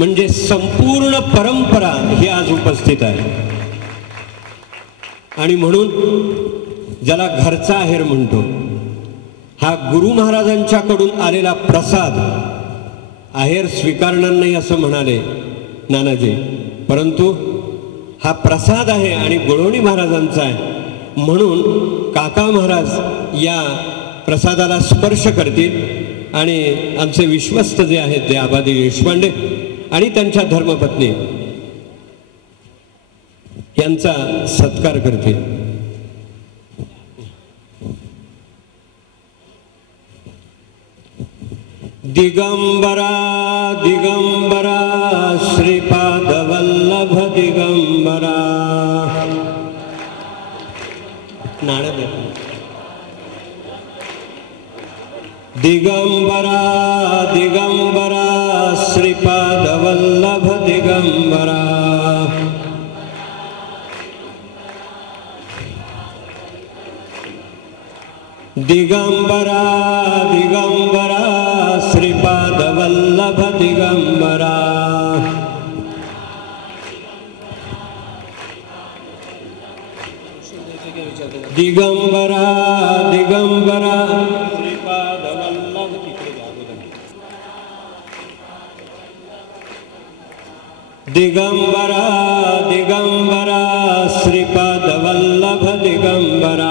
म्हणजे संपूर्ण परंपरा ही आज उपस्थित आहे. आणि म्हणून ज्याला घरचा आहेर म्हणतो, हा गुरु महाराजांच्याकडून आलेला प्रसाद आहेर स्वीकारणार नाही असं म्हणाले नानाजी, परंतु हा प्रसाद आहे आणि गुळवणी महाराजांचा आहे. म्हणून काका महाराज या प्रसादाला स्पर्श करतील आणि आमचे विश्वस्त जे आहेत ते आबादी देशपांडे आणि त्यांच्या धर्मपत्नी यांचा सत्कार करतील. दिगंबरा दिगंबरा श्रीपाद वल्लभ दिगंबरा. नाणं दिगंबरा दिगंबरा श्रीपाद वल्लभ दिगंबरा. दिगंबरा दिगंबरा श्रीपाद वल्लभ दिगंबरा. दिगंबरा दिगंबरा श्रीपाद वल्लभ. दिगंबरा दिगंबरा श्रीपाद वल्लभ दिगंबरा.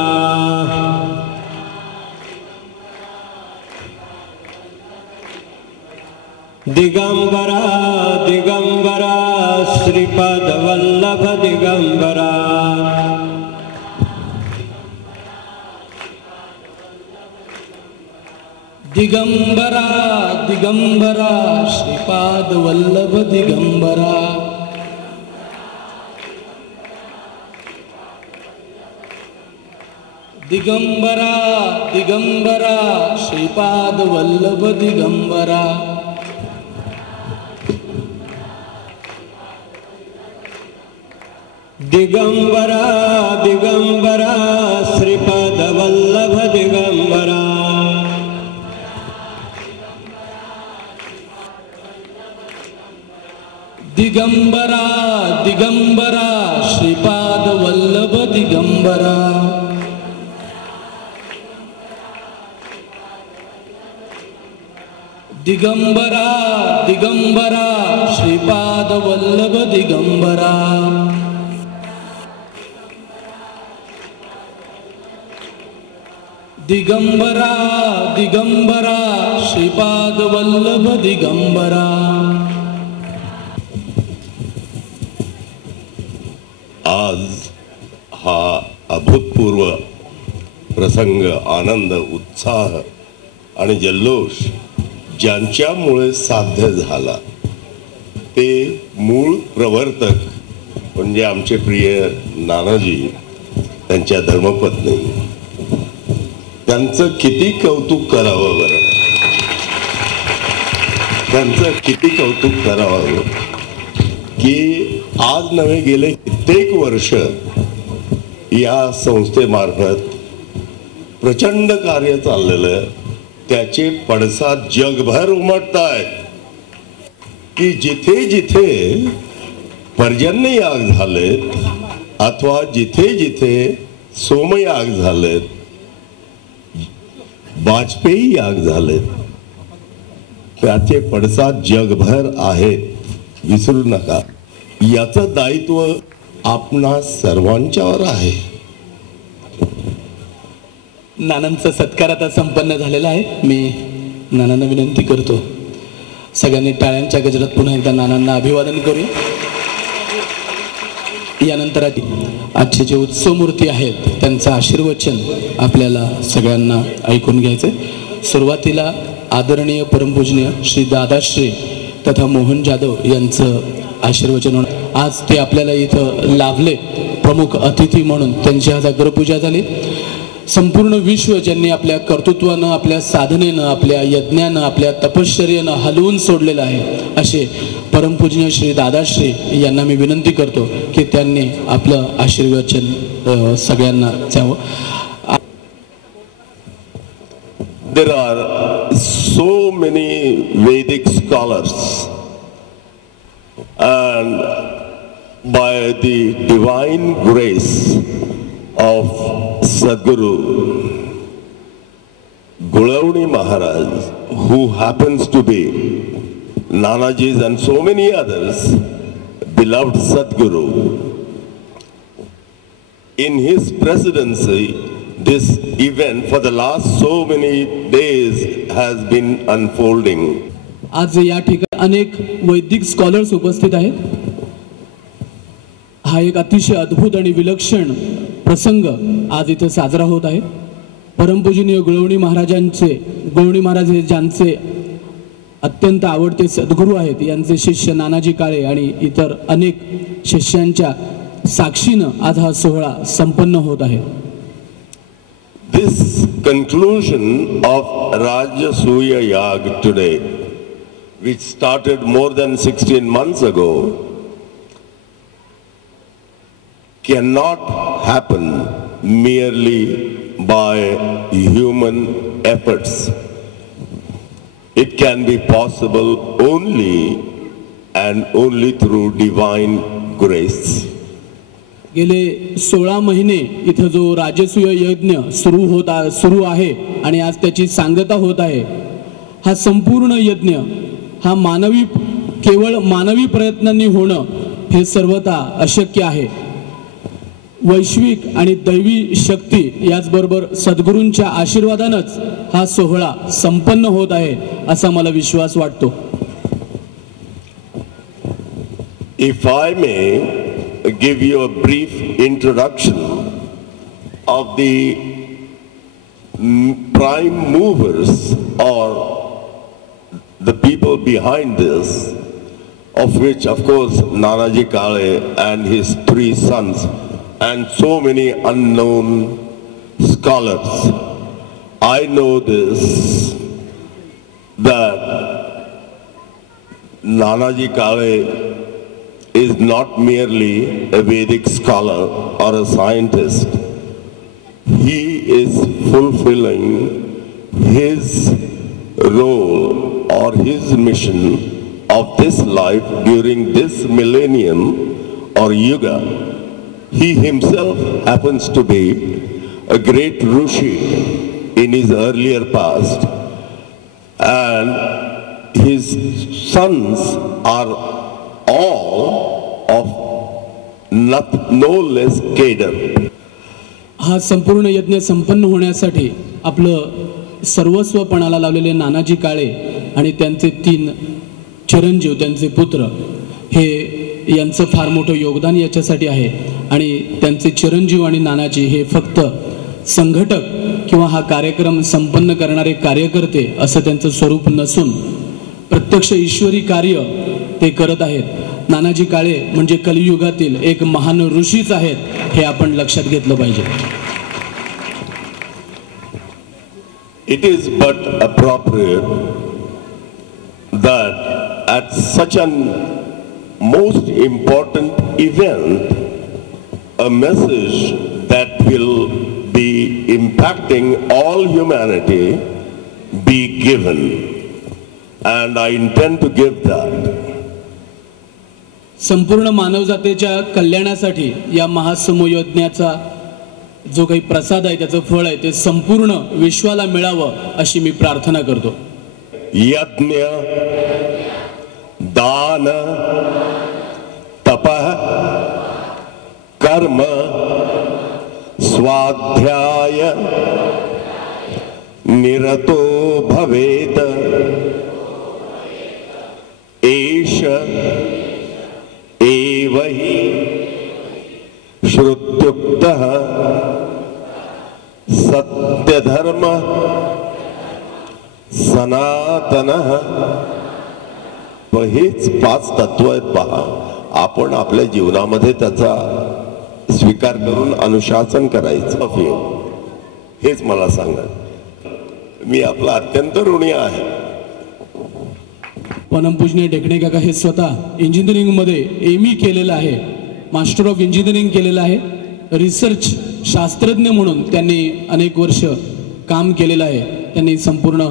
दिगंबरा दिगंबरा श्रीपाद वल्लभ दिगंबरा. दिगंबरा दिगंबरा श्रीपाद वल्लभ दिगंबरा. दिगंबरा दिगंबरा श्रीपाद वल्लभ दिगंबरा. दिगंबरा दिगंबरा श्रीपाद वल्लभ दिगंबरा. दिगंबरा दिगंबरा श्रीपाद वल्लभ दिगंबरा. दिगंबरा दिगंबरा श्रीपाद वल्लभ दिगंबरा. दिगंबरा दिगंबरा श्रीपाद वल्लभ दिगंबरा. आज हा अभूतपूर्व प्रसंग, आनंद, उत्साह आणि जल्लोष ज्यांच्यामुळे साध्य झाला ते मूळ प्रवर्तक म्हणजे आमचे प्रिय नानाजी, त्यांच्या धर्मपत्नी. त्यांचं किती कौतुक करावं बरं, त्यांचं किती कौतुक करावं की आज नव्हे गेले कित्येक वर्ष या संस्थेमार्फत प्रचंड कार्य चाललेलं, त्याचे पडसाद जगभर उमटतायत. की जिथे जिथे पर्जन्ययाग झालेत अथवा जिथे जिथे सोमयाग झालेत, वाजपेयी याग झालेत, त्याचे पडसाद जगभर आहेत, विसरू नका. याचं दायित्व आपणा सर्वांच्यावर आहे. नानांचा सत्कार आता संपन्न झालेला आहे. मी नानांना विनंती करतो, सगळ्यांनी टाळ्यांच्या गजरात पुन्हा एकदा नानांना अभिवादन करूया. यानंतर आजचे जे उत्सव मूर्ती आहेत त्यांचं आशीर्वचन आपल्याला सगळ्यांना ऐकून घ्यायचंय. सुरुवातीला आदरणीय परमपूजनीय श्री दादाश्री तथा मोहन जाधव यांचं आशीर्वचन होणार. आज ते आपल्याला इथं लाभले प्रमुख अतिथी म्हणून, त्यांची आज अग्रपूजा झाली. संपूर्ण विश्व ज्यांनी आपल्या कर्तृत्वानं, आपल्या साधनेनं, आपल्या यज्ञानं, आपल्या तपश्चर्यानं हलवून सोडलेलं आहे, असे परमपूजनीय श्री दादाश्री यांना मी विनंती करतो की त्यांनी आपलं आशीर्वचन सगळ्यांना द्यावं. There are so many Vedic scholars by the divine grace of Sadguru Gulavani Maharaj, who happens to be Nanaji's and so many others beloved Sadguru. In his presidency, this event for the last so many days has been unfolding. आज या ठिकाणी अनेक वैदिक scholars उपस्थित आहेत. हा एक अतिशय अद्भुत आणि विलक्षण प्रसंग आज इथे साजरा होत आहे. परमपूजनीय गुळवणी महाराज हे ज्यांचे अत्यंत आवडते सद्गुरू आहेत, यांचे शिष्य नानाजी काळे आणि इतर अनेक शिष्यांच्या साक्षीनं आज हा सोहळा संपन्न होत आहे. This conclusion of Rajasuya Yag today, which started more than 16 months ago, cannot happen merely by human efforts. It can be possible only and only through divine grace. गेले 16 महिने इथं जो राजसूय यज्ञ सुरू आहे आणि आज त्याची सांगता होत आहे. हा संपूर्ण यज्ञ हा केवळ मानवी प्रयत्नांनी होणं हे सर्वथा अशक्य आहे. वैश्विक आणि दैवी शक्ती याचबरोबर सद्गुरूंच्या आशीर्वादानंच हा सोहळा संपन्न होत आहे असा मला विश्वास वाटतो. If I may give you a brief introduction of the prime movers or the people behind this, of which of course Nanaji Kale and his 3 sons and so many unknown scholars. I know this, that Nanaji Kale is not merely a Vedic scholar or a scientist. He is fulfilling his role or his mission of this life during this millennium or yuga. He himself happens to be a great Rishi in his earlier past, and his sons are all of no less cadre. हा संपूर्ण यज्ञ संपन्न होण्यासाठी आपलं सर्वस्व पणाला लावलेले नानाजी काळे आणि त्यांचे 3 चिरंजीव, त्यांचे पुत्र, हे यांचं फार मोठं योगदान याच्यासाठी आहे. आणि त्यांचे चिरंजीव आणि नानाजी हे फक्त संघटक किंवा हा कार्यक्रम संपन्न करणारे कार्यकर्ते असं त्यांचं स्वरूप नसून प्रत्यक्ष ईश्वरी कार्य ते करत आहेत. नानाजी काळे म्हणजे कलियुगातील एक महान ऋषीच आहेत, हे आपण लक्षात घेतलं पाहिजे. It is but appropriate that at such a most important event, a message that will be impacting all humanity be given, and I intend to give that. संपूर्ण मानवजातीच्या कल्याणासाठी या महासमूहयज्ञाचा जो काही प्रसाद आहे, त्याचं फळ आहे, ते संपूर्ण विश्वाला मिळावं अशी मी प्रार्थना करतो. यज्ञ, दान, तपः, कर्म, स्वाध्याय निरतो भवेत, एष एव हि श्रुत्युक्तः सत्यधर्म सनातनः. हेच 5 तत्व आहेत पहा. आपण आपल्या जीवनामध्ये त्याचा स्वीकार करून अनुशासन करायचं. हेच मला सांगा. मी आपला अत्यंत ऋणी आहे. परमपूजनीय ढेकणे काका हे स्वतः इंजिनिअरिंगमध्ये ME केलेलं आहे, मास्टर ऑफ इंजिनिअरिंग केलेलं आहे. रिसर्च शास्त्रज्ञ म्हणून त्यांनी अनेक वर्ष काम केलेलं आहे. त्यांनी संपूर्ण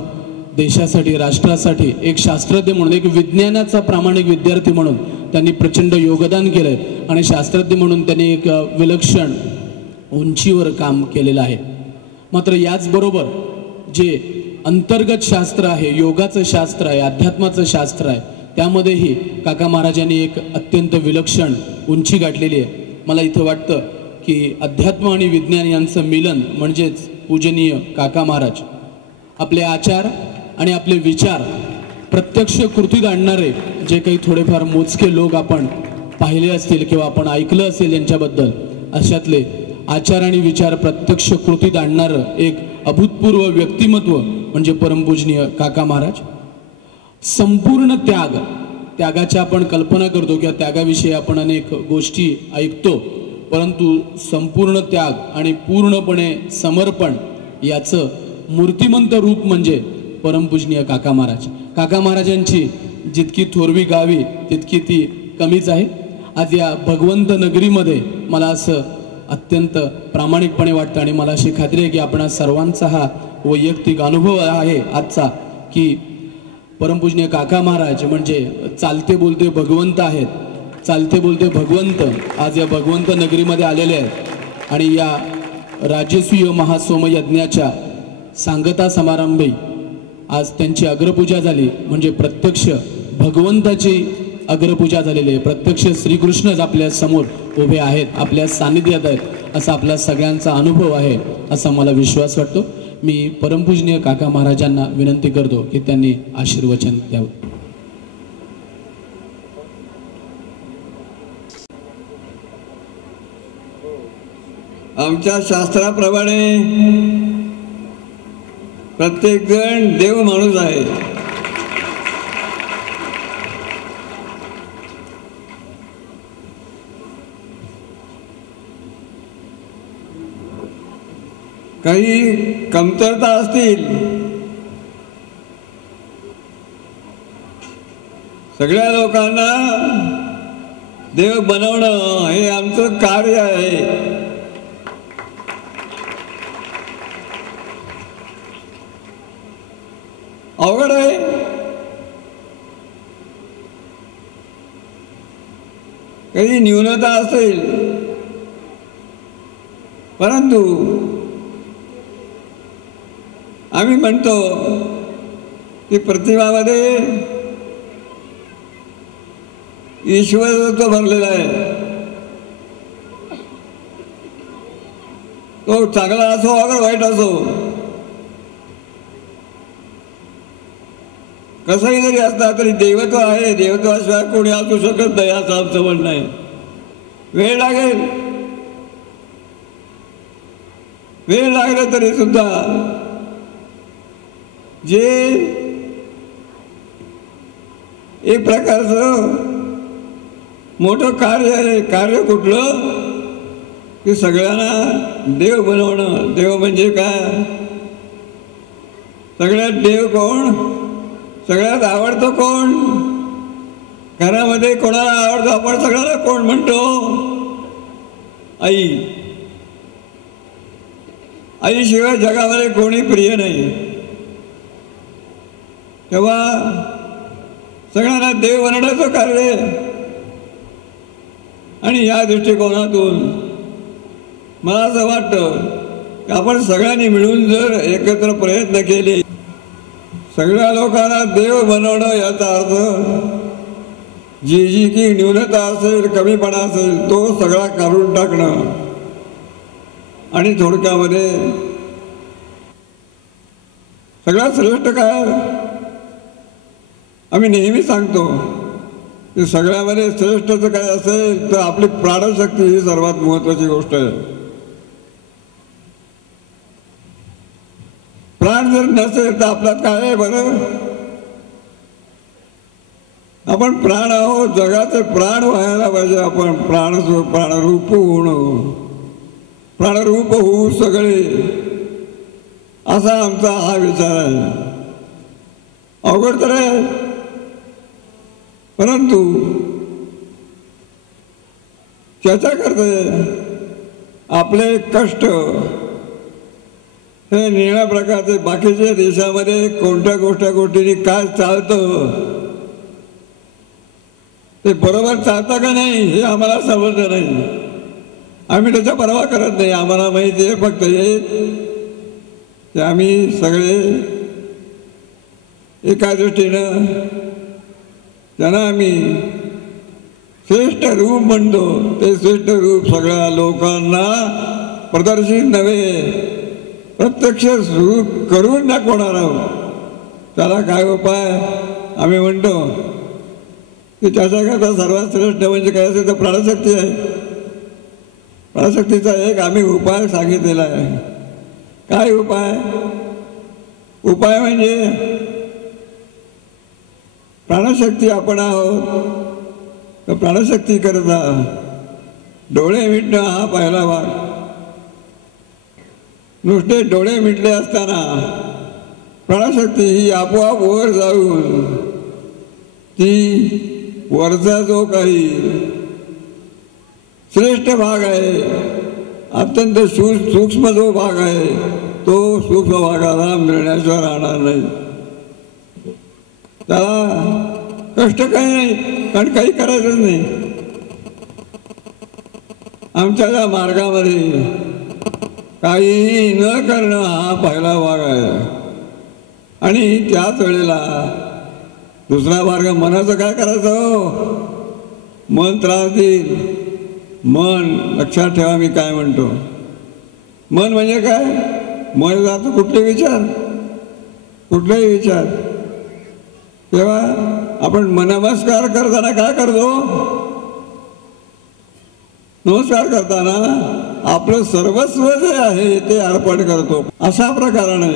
देशासाठी, राष्ट्रासाठी एक शास्त्रज्ञ म्हणून, एक विज्ञानाचा प्रामाणिक विद्यार्थी म्हणून त्यांनी प्रचंड योगदान केलं आहे आणि शास्त्रज्ञ म्हणून त्यांनी एक विलक्षण उंचीवर काम केलेलं आहे. मात्र याचबरोबर जे अंतर्गत शास्त्र आहे, योगाचं शास्त्र आहे, अध्यात्माचं शास्त्र आहे, त्यामध्येही काका महाराजांनी एक अत्यंत विलक्षण उंची गाठलेली आहे. मला इथं वाटतं की अध्यात्म आणि विज्ञान यांचं मिलन म्हणजेच पूजनीय काका महाराज आपले आचार आणि आपले विचार प्रत्यक्ष कृतीत आणणारे जे काही थोडेफार मोजके लोक आपण पाहिले असतील किंवा आपण ऐकलं असेल यांच्याबद्दल, अशातले आचार आणि विचार प्रत्यक्ष कृतीत आणणारं एक अभूतपूर्व व्यक्तिमत्व म्हणजे परमपूजनीय काका महाराज. संपूर्ण त्यागाच्या आपण कल्पना करतो किंवा त्यागाविषयी आपण अनेक गोष्टी ऐकतो, परंतु संपूर्ण त्याग आणि पूर्णपणे समर्पण याचं मूर्तिमंत रूप म्हणजे परमपूजनीय काका महाराज. काका महाराजांची जितकी थोरवी गावी तितकी ती कमीच आहे. आज या भगवंत नगरीमध्ये मला असं अत्यंत प्रामाणिकपणे वाटतं आणि मला अशी खात्री आहे की आपण सर्वांचा हा वैयक्तिक अनुभव आहे आजचा, की परमपूजनीय काका महाराज म्हणजे चालते बोलते भगवंत आहेत. चालते बोलते भगवंत आज या भगवंत नगरीमध्ये आलेले आहेत आणि या राजसूय महासोम यज्ञाच्या सांगता समारंभी आज त्यांची अग्रपूजा झाली. म्हणजे प्रत्यक्ष भगवंताची अग्रपूजा झालेली आहे. प्रत्यक्ष श्रीकृष्णच आपल्या समोर उभे आहेत, आपल्या सानिध्यात आहेत, असा आपल्या सगळ्यांचा अनुभव आहे असा मला विश्वास वाटतो. मी परमपूजनीय काका महाराजांना विनंती करतो की त्यांनी आशीर्वचन द्यावं. आमच्या शास्त्राप्रमाणे प्रत्येक जण देव माणूस आहे. काही कमतरता असतील, सगळ्या लोकांना देव बनवणं हे आमचं कार्य आहे. अवघड आहे. काही न्यूनता असेल, परंतु आम्ही म्हणतो की प्रतिमामध्ये ईश्वरत्व भरलेला आहे. तो चांगला असो अगर वाईट असो, कसंही जरी असला तरी देवत्व आहे. देवत्वाशिवाय कोणी असू शकत नाही असं आमचं म्हणणं आहे. वेळ लागेल, वेळ लागला तरी सुद्धा जे एक प्रकारचं मोठं कार्य आहे. कार्य कुठलं की सगळ्यांना देव बनवणं. देव म्हणजे काय? सगळ्यात देव कोण? सगळ्यात आवडतो कोण? घरामध्ये कोणाला आवडतो आपण सगळ्याला कोण म्हणतो? आई. आईशिवाय जगामध्ये कोणी प्रिय नाही. तेव्हा सगळ्यांना देव बनवण्याचं कार्य आणि या दृष्टिकोनातून मला असं वाटतं की आपण सगळ्यांनी मिळून जर एकत्र प्रयत्न केले, सगळ्या लोकांना देव बनवणं याचा अर्थ जी जी की न्यूनता असेल, कमीपणा असेल, तो सगळा काढून टाकणं. आणि थोडक्यामध्ये सगळ्यात श्रेष्ठ काय आम्ही नेहमी सांगतो की सगळ्यामध्ये श्रेष्ठचं काय असेल तर आपली प्राणशक्ती ही सर्वात महत्वाची गोष्ट आहे. प्राण जर नसेल तर आपल्यात काय आहे बरं? आपण प्राण आहोत, जगाचे प्राण व्हायला पाहिजे. आपण प्राणरूप होणं, प्राणरूप होऊ सगळे, असा आमचा हा विचार आहे. अवघड तर आहे, परंतु त्याच्या करते आपले कष्ट हे निळ्या प्रकारचे बाकीच्या देशामध्ये कोणत्या गोष्टींनी काय चालतं ते बरोबर चालता का नाही हे आम्हाला समजलं नाही. आम्ही त्याचा परवा करत नाही. आम्हाला माहिती आहे फक्त हे की आम्ही सगळे एका दृष्टीनं त्यांना आम्ही श्रेष्ठ रूप म्हणतो. ते श्रेष्ठ रूप सगळ्या लोकांना प्रदर्शित नव्हे प्रत्यक्ष रूप करून दाखवणार आहोत. त्याला काय उपाय आम्ही म्हणतो की त्याच्याकरता सर्वात श्रेष्ठ म्हणजे काय असेल तर प्राणशक्ती आहे. प्राणशक्तीचा एक आम्ही उपाय सांगितलेला आहे. काय उपाय? उपाय म्हणजे प्राणशक्ती आपण आहोत तर प्राणशक्ती करता डोळे मिटणं हा पहिला भाग. नुसते डोळे मिटले असताना प्राणशक्ती ही आपोआप वर जाऊन ती वरचा जो काही श्रेष्ठ भाग आहे अत्यंत सूक्ष्म जो भाग आहे तो सूक्ष्म भागाला मिळण्याशिवाय राहणार नाही. त्याला कष्ट काही नाही कारण काही करायचंच नाही. आमच्या या मार्गामध्ये काहीही न करणं हा पहिला भाग आहे. आणि त्याच वेळेला दुसरा मार्ग मनाचं काय करायचं? मन त्रास देईल. मन लक्षात ठेवा मी काय म्हणतो. मन म्हणजे काय? मन जातं कुठले विचार, कुठलेही विचार. तेव्हा आपण नमस्कार करताना काय करतो? नमस्कार करताना आपलं सर्वस्व जे आहे ते अर्पण करतो. अशा प्रकाराने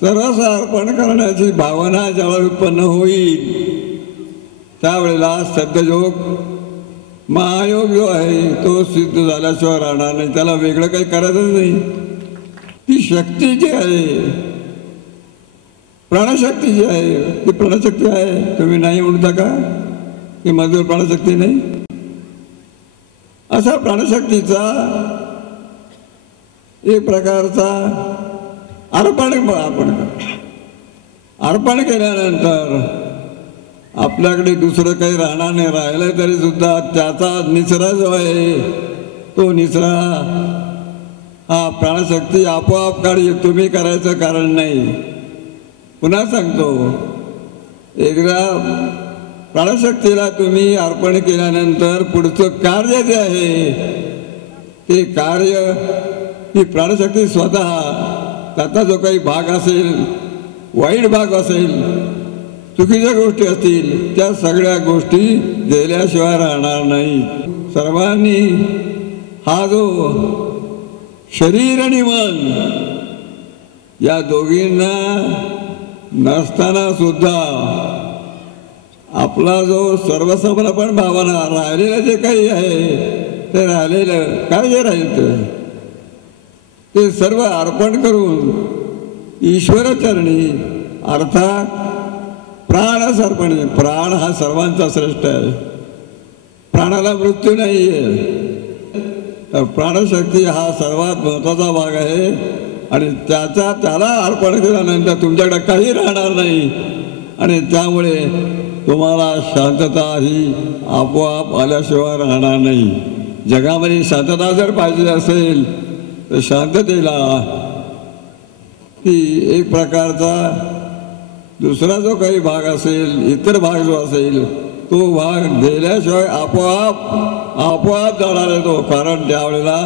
सर्वस्व अर्पण करण्याची भावना ज्यावेळेला उत्पन्न होईल त्यावेळेला सत्ययोग महायोग जो आहे तो सिद्ध झाल्याशिवाय राहणार नाही. त्याला वेगळं काही करायचंच नाही. ती शक्ती जी आहे प्राणशक्ती जी आहे ती प्राणशक्ती आहे. तुम्ही नाही म्हणता का की माझं प्राणशक्ती नाही? असा प्राणशक्तीचा एक प्रकारचा अर्पण आपण अर्पण केल्यानंतर आपल्याकडे दुसरं काही राहणार नाही. राहिलं तरी सुद्धा त्याचा निचरा जो आहे तो निचरा हा प्राणशक्ती आपोआप काढी. तुम्ही करायचं कारण नाही. पुन्हा सांगतो एकदा प्राणशक्तीला तुम्ही अर्पण केल्यानंतर पुढचं कार्य जे आहे ते कार्य ही प्राणशक्ती स्वतः त्याचा जो काही भाग असेल वाईट भाग असेल चुकीच्या गोष्टी असतील त्या सगळ्या गोष्टी गेल्याशिवाय राहणार नाही. सर्वांनी हा जो शरीर आणि मन या दोघींना नसताना सुद्धा आपला जो सर्वसमर्पण भावना राहिलेलं जे काही आहे ते राहिलेलं काय जे राहिलं ते सर्व अर्पण करून ईश्वरचरणी अर्थात प्राणच अर्पण. प्राण हा सर्वांचा श्रेष्ठ आहे. प्राणाला मृत्यू नाही आहे. तर प्राणशक्ती हा सर्वात महत्त्वाचा भाग आहे आणि त्याला अर्पण केल्यानंतर तुमच्याकडे काही राहणार नाही आणि त्यामुळे तुम्हाला शांतता ही आपोआप आल्याशिवाय राहणार नाही. जगामध्ये शांतता जर पाहिजे असेल तर शांततेला ती एक प्रकारचा दुसरा जो काही भाग असेल इतर भाग जो असेल तो भाग गेल्याशिवाय आपोआप जाणार आहे तो. कारण त्यावेळेला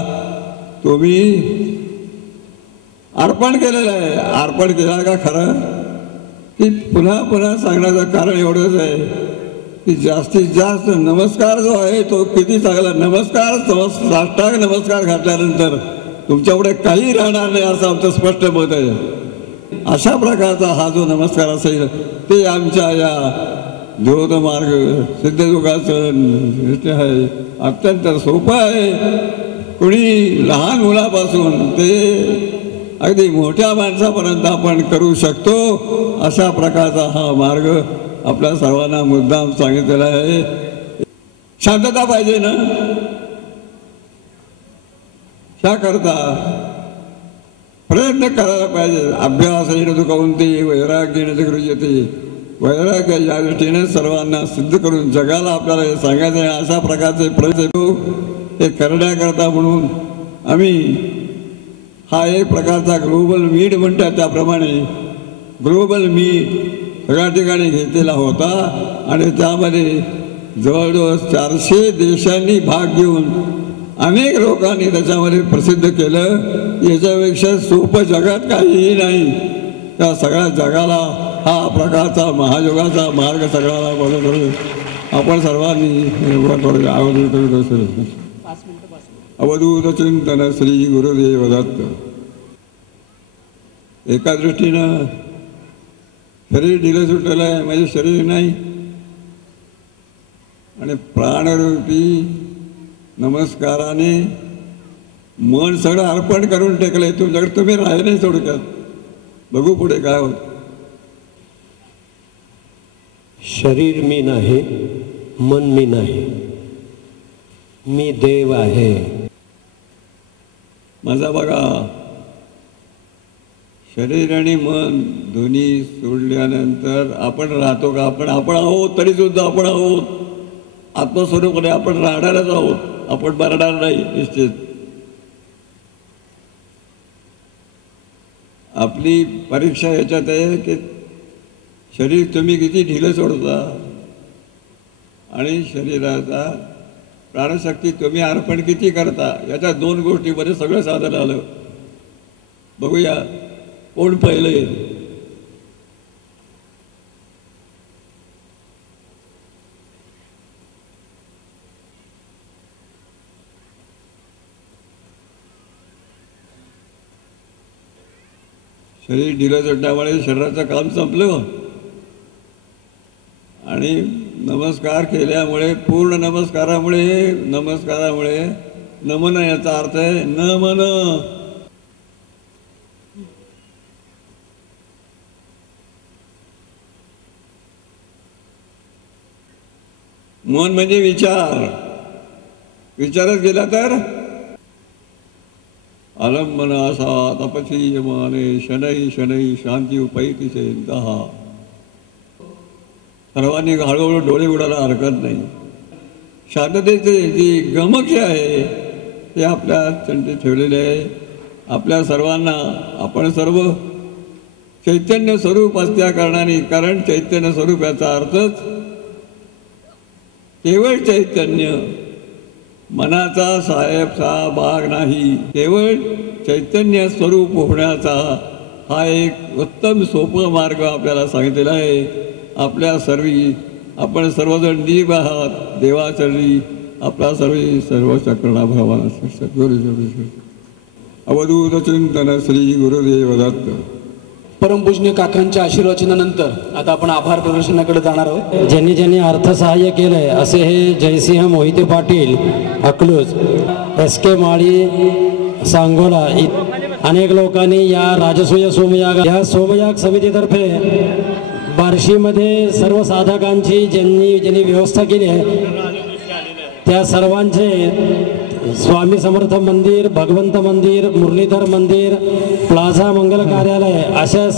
तुम्ही अर्पण केलेलं आहे. अर्पण केलं का खरं की पुन्हा सांगण्याचं कारण एवढंच आहे की जास्तीत जास्त नमस्कार जो आहे तो किती चांगला. नमस्कार साष्टांग नमस्कार घातल्यानंतर तुमच्यापुढे काही राहणार नाही असं आमचं स्पष्ट मत आहे. अशा प्रकारचा हा जो नमस्कार असेल ते आमच्या या ज्योत मार्ग सिद्धयोगाचं आहे अत्यंत सोपं आहे. कोणी लहान मुलापासून ते अगदी मोठ्या माणसापर्यंत आपण करू शकतो अशा प्रकारचा हा मार्ग आपल्या सर्वांना मुद्दाम सांगितलेला आहे. शांतता पाहिजे ना. त्याकरता प्रयत्न करायला पाहिजे. अभ्यास येणं कोणते वैराग्य येणं गृह्यते वैराग्य या दृष्टीने सर्वांना सिद्ध करून जगाला आपल्याला हे सांगायचं आहे. अशा प्रकारचे प्रयत्न हे करण्याकरता म्हणून आम्ही हा एक प्रकारचा ग्लोबल मीट म्हणतात त्याप्रमाणे ग्लोबल मीट सगळ्या ठिकाणी घेतलेला होता आणि त्यामध्ये जवळजवळ 400 देशांनी भाग घेऊन अनेक लोकांनी त्याच्यामध्ये प्रसिद्ध केलं. याच्यापेक्षा सोपं जगात काहीही नाही. त्या सगळ्या जगाला हा प्रकारचा महायोगाचा मार्ग सगळ्याला बरोबर आपण सर्वांनी अवधूत चिंतन श्री गुरुदेव दत्त. एका दृष्टीनं शरीर ढिलं सुटलेलं आहे, म्हणजे शरीर नाही, आणि प्राणरूपी नमस्काराने मन सगळं अर्पण करून टेकलंय. तुमच्याकडे तुम्ही राहिले नाही थोडक्यात. बघू पुढे काय होत. शरीर मी नाही, मन मी नाही, मी देव आहे. माझा बघा, शरीर आणि मन दोन्ही सोडल्यानंतर आपण राहतो का? आपण आहोत, तरी सुद्धा आपण आहोत. आत्मस्वरूपाने आपण राहणारच आहोत. आपण मरणार नाही निश्चित. आपली परीक्षा याच्यात आहे की शरीर तुम्ही किती ढिलं सोडता आणि शरीराचा प्राणशक्ती तुम्ही अर्पण किती करता. याच्या 2 गोष्टीमध्ये सगळं साधन आलं. बघूया कोण पहिलं येईल. शरीर ढिलं सोडण्यामुळे शरीराचं काम संपलं आणि नमस्कार केल्यामुळे पूर्ण नमस्कारामुळे नमन याचा अर्थ आहे नमन. मन म्हणजे विचारच गेला तर अलंबनासा तपसीयमाने शनै शनै शांती उपैती दहा. सर्वांनी हळूहळू डोळे उडायला हरकत नाही. शांततेचे जी गमक आहे ते आपल्या चंटी ठेवलेले आहे. आपल्या सर्वांना आपण सर्व चैतन्य स्वरूप असत्या कारणाने, कारण चैतन्य स्वरूप याचा अर्थच केवळ चैतन्य, मनाचा साहेबचा भाग नाही. केवळ चैतन्य स्वरूप होण्याचा हा एक उत्तम सोपं मार्ग आपल्याला सांगितलेला आहे. आपल्या आपण सर्वजण जीव आहात. देवाचरणी आपला सर्व चक्रणा भगवान अवधूत चिंतन श्री गुरुदेव दत्त. परमपूजनीय काकांच्या आशीर्वचनानंतर आता आपण आभार प्रदर्शनाकडे जाणार आहोत. ज्यांनी ज्यांनी अर्थसहाय्य केलंय असे हे जयसिंह मोहिते पाटील अकलूज, SK माळी सांगोला, अनेक लोकांनी या राजसूय सोमयाग समितीतर्फे बार्शीमध्ये सर्व साधकांची ज्यांनी व्यवस्था केली आहे त्या सर्वांचे स्वामी समर्थ मंदिर, भगवंत मंदिर, मुरलीधर मंदिर, प्लाझा मंगल कार्यालय अशा